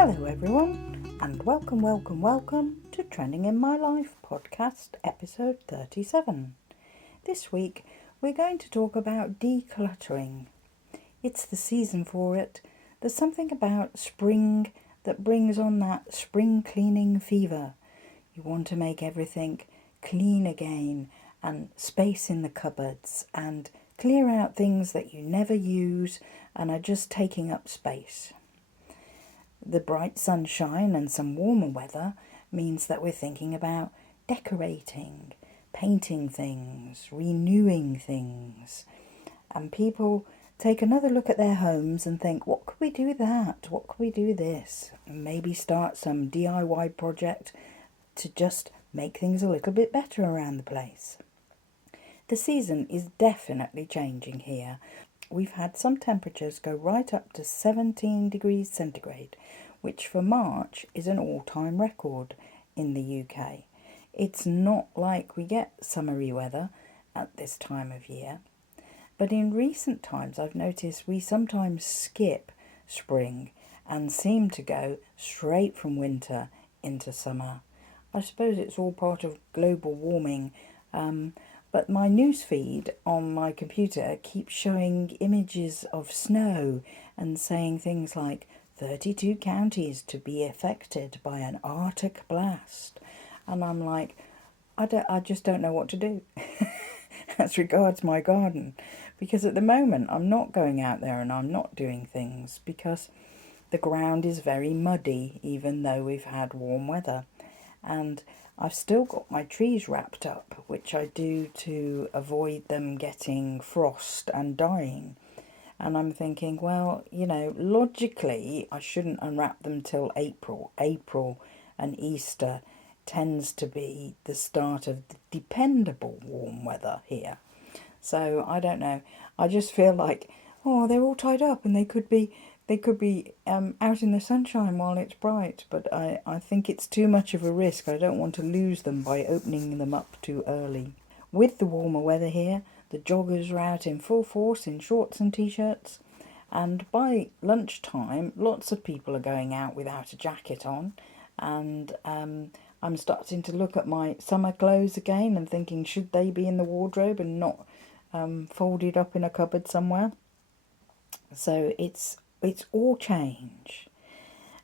Hello everyone, and welcome to Trending in My Life podcast episode 37. This week we're going to talk about decluttering. It's the season for it. There's something about spring that brings on that spring cleaning fever. You want to make everything clean again and space in the cupboards and clear out things that you never use and are just taking up space. The bright sunshine and some warmer weather means that we're thinking about decorating, painting things, renewing things. And people take another look at their homes and think, what could we do with that? What could we do with this? And maybe start some DIY project to just make things a little bit better around the place. The season is definitely changing here. We've had some temperatures go right up to 17 degrees centigrade, which for March is an all-time record in the UK. It's not like we get summery weather at this time of year, but in recent times I've noticed we sometimes skip spring and seem to go straight from winter into summer. I suppose it's all part of global warming, but my newsfeed on my computer keeps showing images of snow and saying things like 32 counties to be affected by an Arctic blast. And I'm like, I just don't know what to do as regards my garden. Because at the moment I'm not going out there and I'm not doing things because the ground is very muddy even though we've had warm weather. And I've still got my trees wrapped up, which I do to avoid them getting frost and dying. And I'm thinking, well, logically, I shouldn't unwrap them till April. April and Easter tends to be the start of the dependable warm weather here. So I don't know. I just feel like, they're all tied up and they could be out in the sunshine while it's bright, but I think it's too much of a risk. I don't want to lose them by opening them up too early. With the warmer weather here, the joggers are out in full force in shorts and t-shirts, and by lunchtime lots of people are going out without a jacket on, and I'm starting to look at my summer clothes again and thinking, should they be in the wardrobe and not folded up in a cupboard somewhere? So it's all change.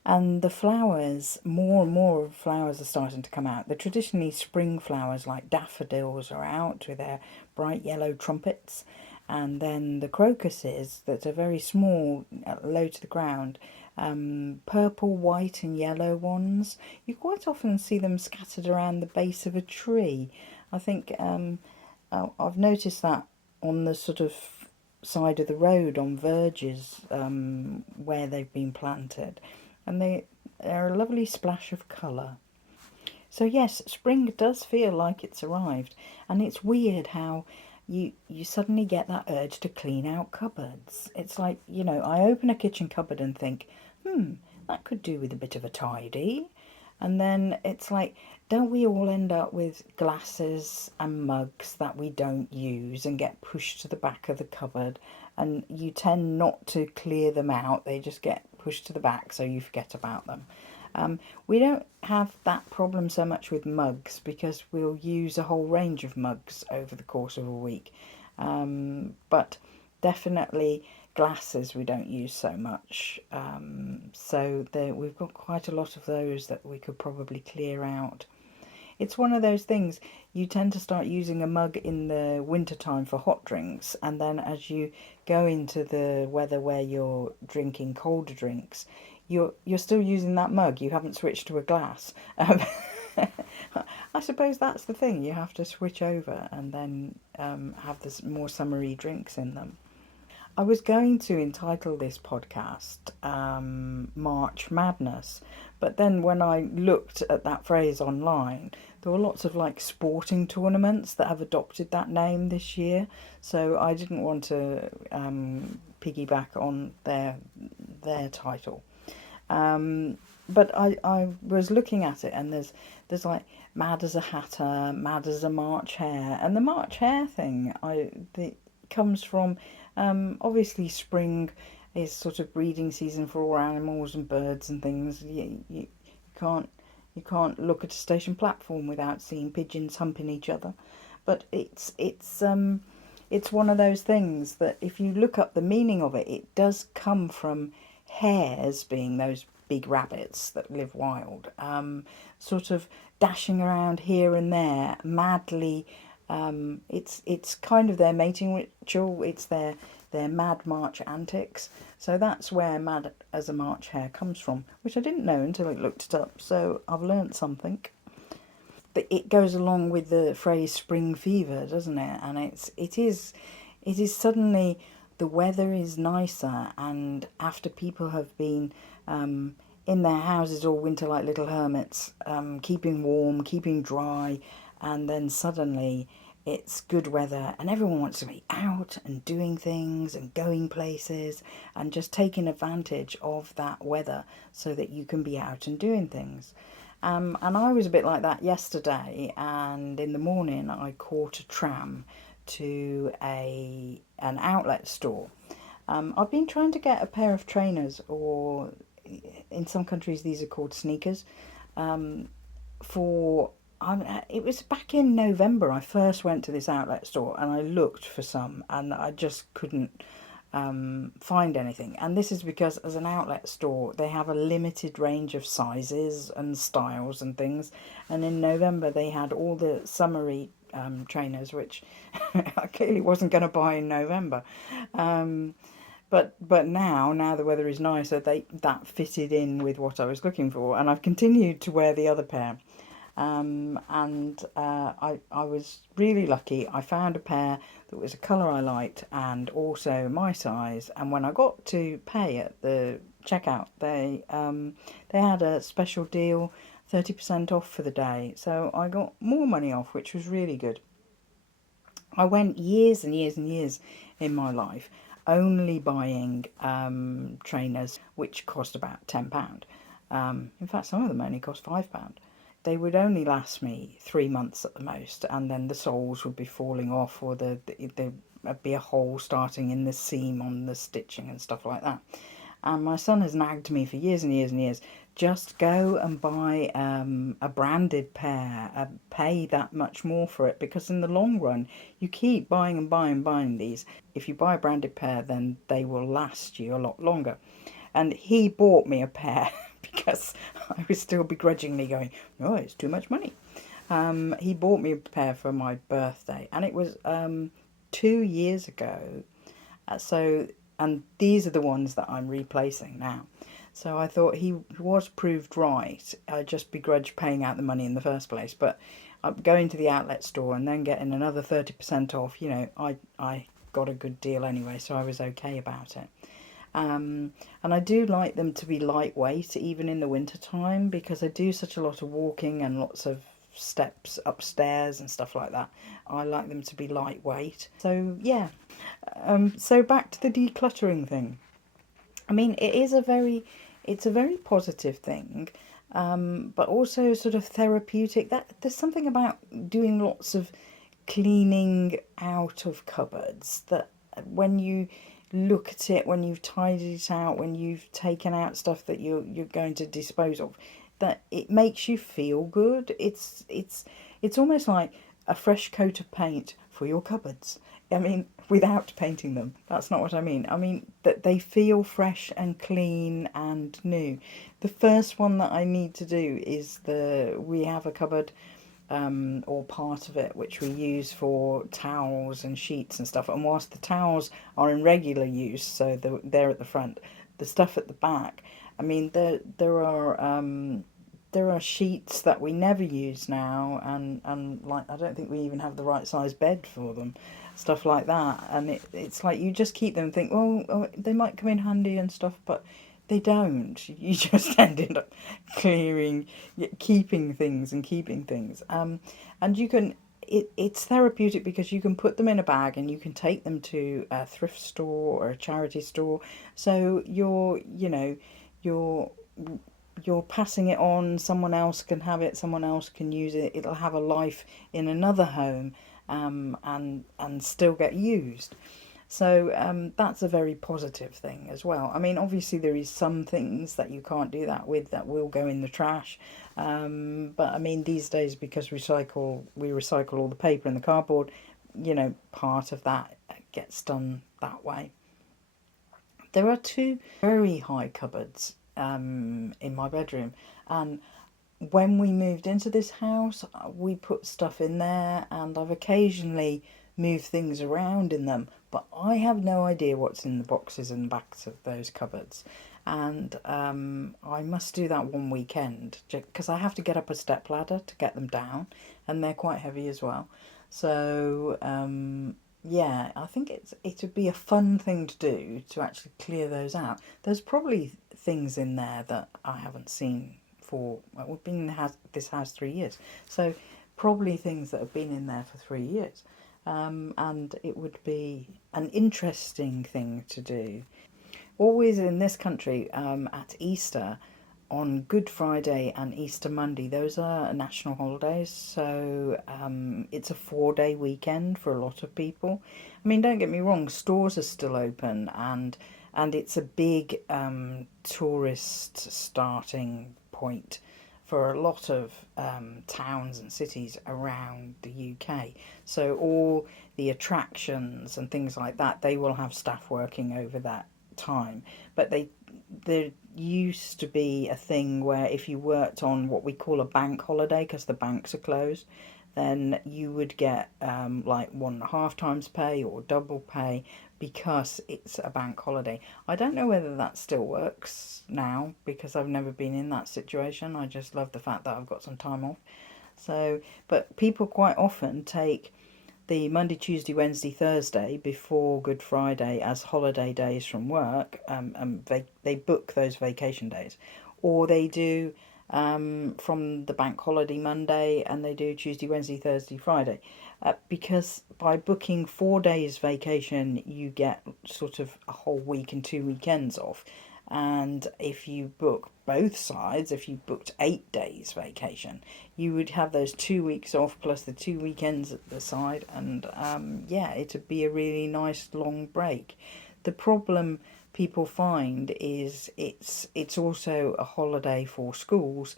And the flowers, more and more flowers are starting to come out. The traditionally spring flowers like daffodils are out with their bright yellow trumpets. And then the crocuses that are very small, low to the ground, purple, white and yellow ones. You quite often see them scattered around the base of a tree. I think I've noticed that on the sort of side of the road on verges where they've been planted, and they're a lovely splash of colour. So yes, spring does feel like it's arrived, and it's weird how you suddenly get that urge to clean out cupboards. It's like, I open a kitchen cupboard and think, that could do with a bit of a tidy. And then it's like, don't we all end up with glasses and mugs that we don't use and get pushed to the back of the cupboard? And you tend not to clear them out. They just get pushed to the back, so you forget about them. We don't have that problem so much with mugs because we'll use a whole range of mugs over the course of a week. But definitely glasses we don't use so much, so we've got quite a lot of those that we could probably clear out. It's one of those things, you tend to start using a mug in the wintertime for hot drinks, and then as you go into the weather where you're drinking colder drinks, you're still using that mug, you haven't switched to a glass. I suppose that's the thing, you have to switch over and then have this more summery drinks in them. I was going to entitle this podcast March Madness, but then when I looked at that phrase online, there were lots of sporting tournaments that have adopted that name this year, so I didn't want to piggyback on their title. But I was looking at it, and there's like mad as a hatter, mad as a March hare, and the March hare thing comes from obviously spring is sort of breeding season for all animals and birds and things. You can't you can't look at a station platform without seeing pigeons humping each other. But it's one of those things that if you look up the meaning of it, it does come from hares being those big rabbits that live wild, sort of dashing around here and there madly. It's kind of their mating ritual. It's their mad march antics. So that's where mad as a March hare comes from, which I didn't know until I looked it up. So I've learnt something. But it goes along with the phrase spring fever, doesn't it? And it is suddenly the weather is nicer, and after people have been in their houses all winter like little hermits, keeping warm, keeping dry, and then suddenly it's good weather and everyone wants to be out and doing things and going places and just taking advantage of that weather so that you can be out and doing things. And I was a bit like that yesterday, and in the morning I caught a tram to an outlet store. I've been trying to get a pair of trainers, or in some countries these are called sneakers, for it was back in November I first went to this outlet store and I looked for some and I just couldn't find anything. And this is because as an outlet store they have a limited range of sizes and styles and things, and in November they had all the summery trainers, which I clearly wasn't going to buy in November. But now the weather is nicer, that fitted in with what I was looking for, and I've continued to wear the other pair. I was really lucky. I found a pair that was a colour I liked and also my size. And when I got to pay at the checkout, they had a special deal, 30% off for the day. So I got more money off, which was really good. I went years and years and years in my life only buying trainers which cost about £10. In fact, some of them only cost £5. They would only last me 3 months at the most, and then the soles would be falling off, or there'd be a hole starting in the seam on the stitching and stuff like that. And my son has nagged me for years and years and years, just go and buy a branded pair, pay that much more for it, because in the long run you keep buying and buying and buying these. If you buy a branded pair, then they will last you a lot longer. And he bought me a pair because I was still begrudgingly going, oh, it's too much money. He bought me a pair for my birthday, and it was 2 years ago. And these are the ones that I'm replacing now. So I thought he was proved right. I just begrudged paying out the money in the first place. But going to the outlet store and then getting another 30% off, I got a good deal anyway, so I was okay about it. And I do like them to be lightweight even in the winter time, because I do such a lot of walking and lots of steps upstairs and stuff like that. I like them to be lightweight. So yeah, so back to the decluttering thing. I mean, it's a very positive thing, but also sort of therapeutic. That there's something about doing lots of cleaning out of cupboards that when you look at it, when you've tidied it out, when you've taken out stuff that you're going to dispose of, that it makes you feel good. It's almost like a fresh coat of paint for your cupboards. I mean, without painting them. That's not what I mean. I mean that they feel fresh and clean and new. The first one that I need to do is we have a cupboard, or part of it, which we use for towels and sheets and stuff. And whilst the towels are in regular use, so they're at the front, the stuff at the back, I mean, there are sheets that we never use now, and like I don't think we even have the right size bed for them, stuff like that. And it's like you just keep them and think, well, oh, they might come in handy and stuff, but they don't. You just ended up keeping things. And you can. It's therapeutic because you can put them in a bag and you can take them to a thrift store or a charity store. So you're passing it on. Someone else can have it. Someone else can use it. It'll have a life in another home, and still get used. So that's a very positive thing as well. I mean, obviously there is some things that you can't do that with that will go in the trash. But I mean, these days, because we recycle all the paper and the cardboard, part of that gets done that way. There are two very high cupboards in my bedroom, and when we moved into this house, we put stuff in there, and I've occasionally moved things around in them, but I have no idea what's in the boxes and backs of those cupboards. And I must do that one weekend because I have to get up a step ladder to get them down, and they're quite heavy as well. So yeah, I think it would be a fun thing to do to actually clear those out. There's probably things in there that I haven't seen for, well, we've been in this house 3 years, so probably things that have been in there for 3 years. And it would be an interesting thing to do. Always in this country, at Easter, on Good Friday and Easter Monday, those are national holidays, so it's a 4-day weekend for a lot of people. I mean, don't get me wrong, stores are still open, and it's a big tourist starting point for a lot of towns and cities around the UK. So all the attractions and things like that, they will have staff working over that time. But there used to be a thing where if you worked on what we call a bank holiday, because the banks are closed, then you would get like 1.5 times pay or double pay because it's a bank holiday. I don't know whether that still works now because I've never been in that situation. I just love the fact that I've got some time off. So, but people quite often take the Monday, Tuesday, Wednesday, Thursday before Good Friday as holiday days from work, and they book those vacation days, or they do from the bank holiday Monday, and they do Tuesday, Wednesday, Thursday, Friday, because by booking 4 days vacation, you get sort of a whole week and 2 weekends off. And if you book both sides, if you booked 8 days vacation, you would have those 2 weeks off plus the 2 weekends at the side, and yeah, it'd be a really nice long break. The problem people find is it's also a holiday for schools,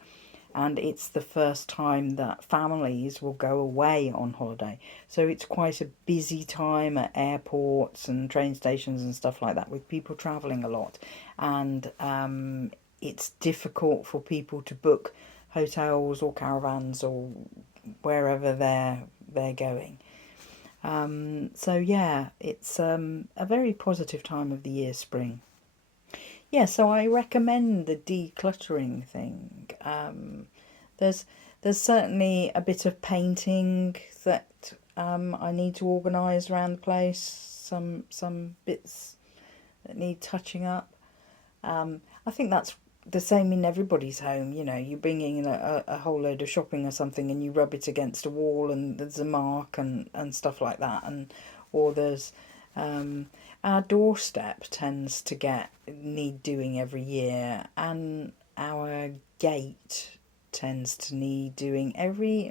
and it's the first time that families will go away on holiday. So it's quite a busy time at airports and train stations and stuff like that, with people travelling a lot. And it's difficult for people to book hotels or caravans or wherever they're going. So yeah, it's a very positive time of the year, spring. Yeah, so I recommend the decluttering thing. There's there's certainly a bit of painting that I need to organise around the place. Some bits that need touching up. I think that's the same in everybody's home. You bring in a whole load of shopping or something, and you rub it against a wall, and there's a mark and stuff like that. Or there's our doorstep tends to need doing every year, and our gate tends to need doing every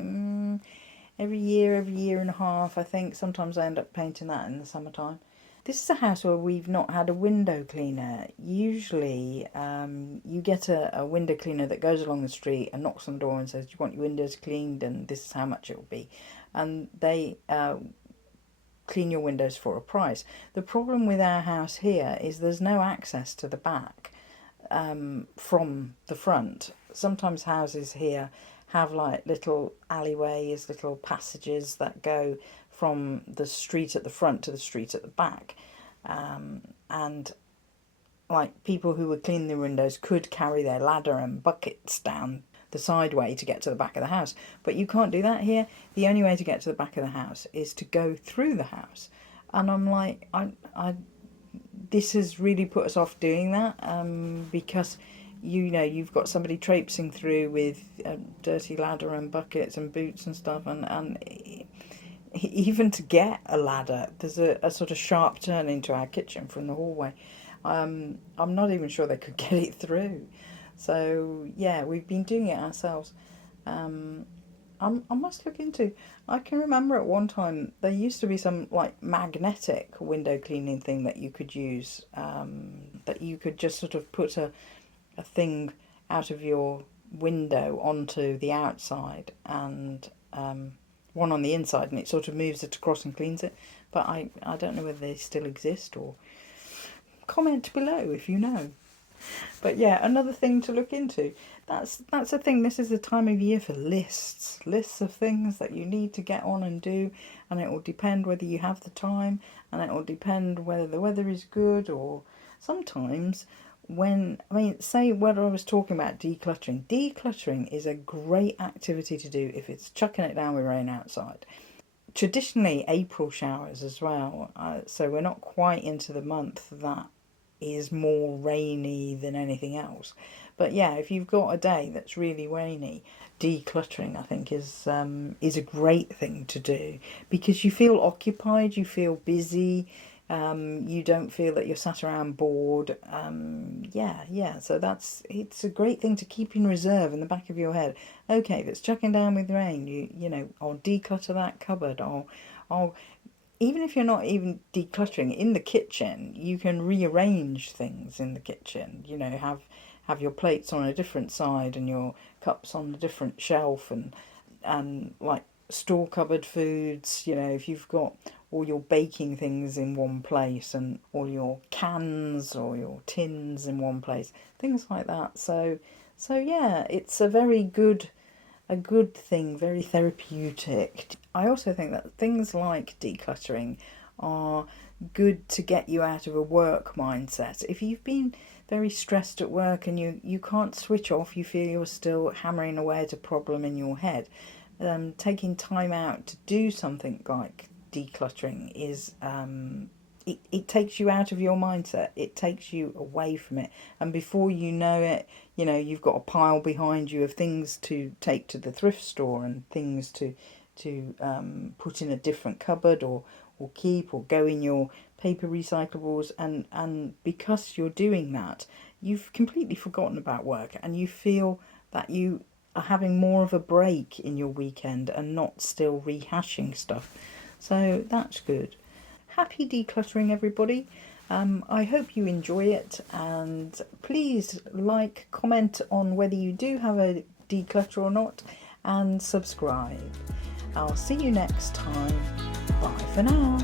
year and a half. I think sometimes I end up painting that in the summertime. This is a house where we've not had a window cleaner. Usually, you get a window cleaner that goes along the street and knocks on the door and says, "Do you want your windows cleaned? And this is how much it will be." And they clean your windows for a price. The problem with our house here is there's no access to the back from the front. Sometimes houses here have like little alleyways, little passages that go from the street at the front to the street at the back. And like people who would clean the windows could carry their ladder and buckets down the sideway to get to the back of the house. But you can't do that here. The only way to get to the back of the house is to go through the house. And I'm like, this has really put us off doing that, because you've got somebody traipsing through with a dirty ladder and buckets and boots and stuff, and even to get a ladder, there's a sort of sharp turn into our kitchen from the hallway. I'm not even sure they could get it through. So yeah, we've been doing it ourselves. I I must look into. I can remember at one time there used to be some like magnetic window cleaning thing that you could use. That you could just sort of put a thing out of your window onto the outside and one on the inside, and it sort of moves it across and cleans it. But I don't know whether they still exist, or comment below if you know. But yeah, another thing to look into. That's a thing. This is the time of year for lists of things that you need to get on and do, and it will depend whether you have the time, and it will depend whether the weather is good, or sometimes say what I was talking about, decluttering. Decluttering is a great activity to do if it's chucking it down with rain outside. Traditionally, April showers as well. So we're not quite into the month that is more rainy than anything else. But yeah, if you've got a day that's really rainy, decluttering I think is a great thing to do, because you feel occupied, you feel busy, you don't feel that you're sat around bored. So it's a great thing to keep in reserve in the back of your head. Okay, if it's chucking down with rain, I'll declutter that cupboard. I'll even if you're not even decluttering in the kitchen, you can rearrange things in the kitchen. Have your plates on a different side and your cups on a different shelf, and like store cupboard foods. If you've got all your baking things in one place and all your cans or your tins in one place, things like that. So yeah, it's a good thing, very therapeutic. I also think that things like decluttering are good to get you out of a work mindset. If you've been very stressed at work and you can't switch off, you feel you're still hammering away at a problem in your head, taking time out to do something like decluttering is it takes you out of your mindset. It takes you away from it, and before you know it, you've got a pile behind you of things to take to the thrift store and things to put in a different cupboard, or keep, or go in your paper recyclables, and because you're doing that, you've completely forgotten about work, and you feel that you are having more of a break in your weekend and not still rehashing stuff. So that's good. Happy decluttering, everybody. I hope you enjoy it, and please comment on whether you do have a declutter or not, and subscribe. I'll see you next time. Bye for now.